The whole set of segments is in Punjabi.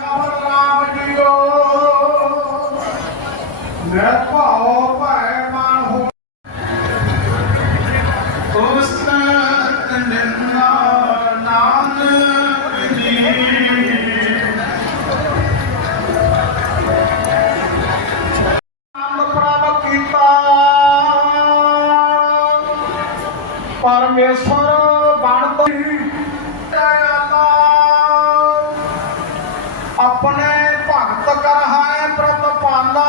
ਰਾਮ ਜੀਓ। ਮੈਂ ਭਾਉ ਭੈ ਮਨ ਹੋ। ਉਸਤਤ ਨਿੰਨਾ ਨਾਨਕ ਕੀਤਾ। ਪਰਮੇਸ਼ਰ ਬਣਦੀ ਆਪਣੇ ਭਗਤ ਕਰ ਹੈ ਪ੍ਰਤਪਾਲਾ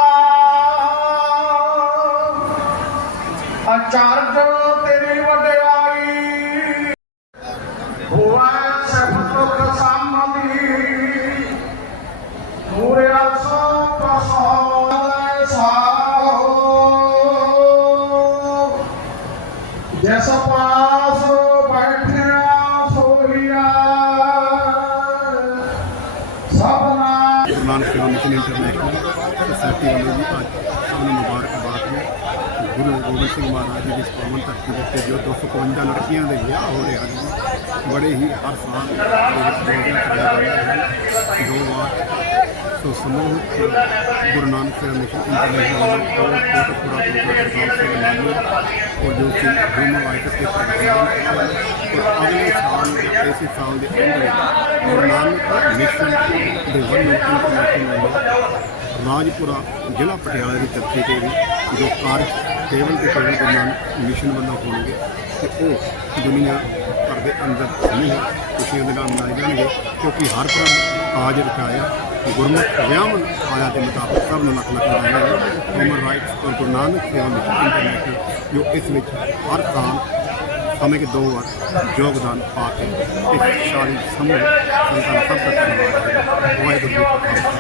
ਅਚਾਰਜ ਤੇਰੀ ਵਡਿਆਈ। ਹੋਵੇ ਸਫਲ ਦੁਖ ਸਾਮਦੀ ਸੋ ਪ੍ਰਸਾਦ ਸਾਹੋ ਜੈਸ ਪਾਸ ਬੈਠਿਆ ਗੁਰੂ ਸੇਵਾ ਮਿਸ਼ਨ ਇੰਟਰਨੈਸ਼ਨਲ ਸੋਸਾਇਟੀ ਵੱਲੋਂ ਜੀ ਅੱਜ ਸਭ ਨੂੰ ਮੁਬਾਰਕਬਾਦ ਨੇ ਗੁਰੂ ਗੋਬਿੰਦ ਸਿੰਘ ਮਹਾਰਾਜ ਜੀ ਦੀ ਇਸ ਪਾਵਨ ਧਰਤੀ ਦੇ ਉੱਤੇ ਜੋ 255 ਲੜਕੀਆਂ ਦੇ ਵਿਆਹ ਹੋ ਰਹੇ ਹਨ ਬੜੇ ਹੀ ਹਰ ਸਾਲ ਦੋ ਵਾਰ ਸੋ ਸਮੂਹ ਗੁਰੂ ਨਾਨਕ ਸੇਵਾ ਮਿਸ਼ਨ ਇੰਟਰਨੈਸ਼ਨਲ ਵੱਲੋਂ ਕੋਟਪੁਰਾ ਤੋਂ ਗੁਰਦਾਸ ਸਿੰਘ ਔਰ ਜੋ ਕਿ ਦੋਨੋਂ ਆਇਤਸ ਦੇ ਪ੍ਰਬੰਧਨ ਔਰ ਅਗਲੇ ਸਾਲ ਇਸੇ ਸਾਲ ਦੇ ਅੰਦਰ ਗੁਰੂ ਨਾਨਕ ਮਿਸ਼ਨ ਦੇ ਵੱਲੋਂ ਇੰਟਰਨੈਸ਼ਨਲ ਰਾਜਪੁਰਾ ਜ਼ਿਲ੍ਹਾ ਪਟਿਆਲਾ ਦੀ ਧਰਤੀ ਤੇ ਵੀ ਜੋ ਕਾਰਜ ਕੇਵਲ ਤੇ ਕੇਵਲ ਗੁਰੂ ਨਾਨਕ ਮਿਸ਼ਨ ਵੱਲੋਂ ਹੋਣਗੇ ਤੇ ਉਹ ਦੁਨੀਆ ਭਰ ਦੇ ਅੰਦਰ ਨਹੀਂ ਖੁਸ਼ੀਆਂ ਦੇ ਨਾਲ ਮਨਾਏ ਜਾਣਗੇ ਕਿਉਂਕਿ ਹਰ ਤਰ੍ਹਾਂ ਕਾਜ ਰਚਾਇਆ ਗੁਰਮੁਖ ਵਿਆਹਨ ਆਇਆ ਦੇ ਮੁਤਾਬਕ ਸਭ ਨੂੰ ਲੱਖ ਲੱਖ ਵਧਾਈਆਂ ਹਿਊਮਨ ਰਾਈਟਸ ਔਰ ਗੁਰੂ ਨਾਨਕ ਸੇਵਾ ਮਿਸ਼ਨ ਇੰਟਰਨੈਸ਼ਨਲ ਜੋ ਇਸ ਵਿੱਚ ਹਰ ਸਾਲ ਸਮੇਂ ਕੇ ਦੋ ਵਾਰ ਯੋਗਦਾਨ ਪਾ ਕੇ ਇਸ ਸਾਰੀ ਸਮੂਹ ਸੰਤਾਂ ਸਭ ਦਾ ਧੰਨਵਾਦ ਹੈ। ਵਾਹਿਗੁਰੂ ਜੀ ਕਾ ਖਾਲਸਾ।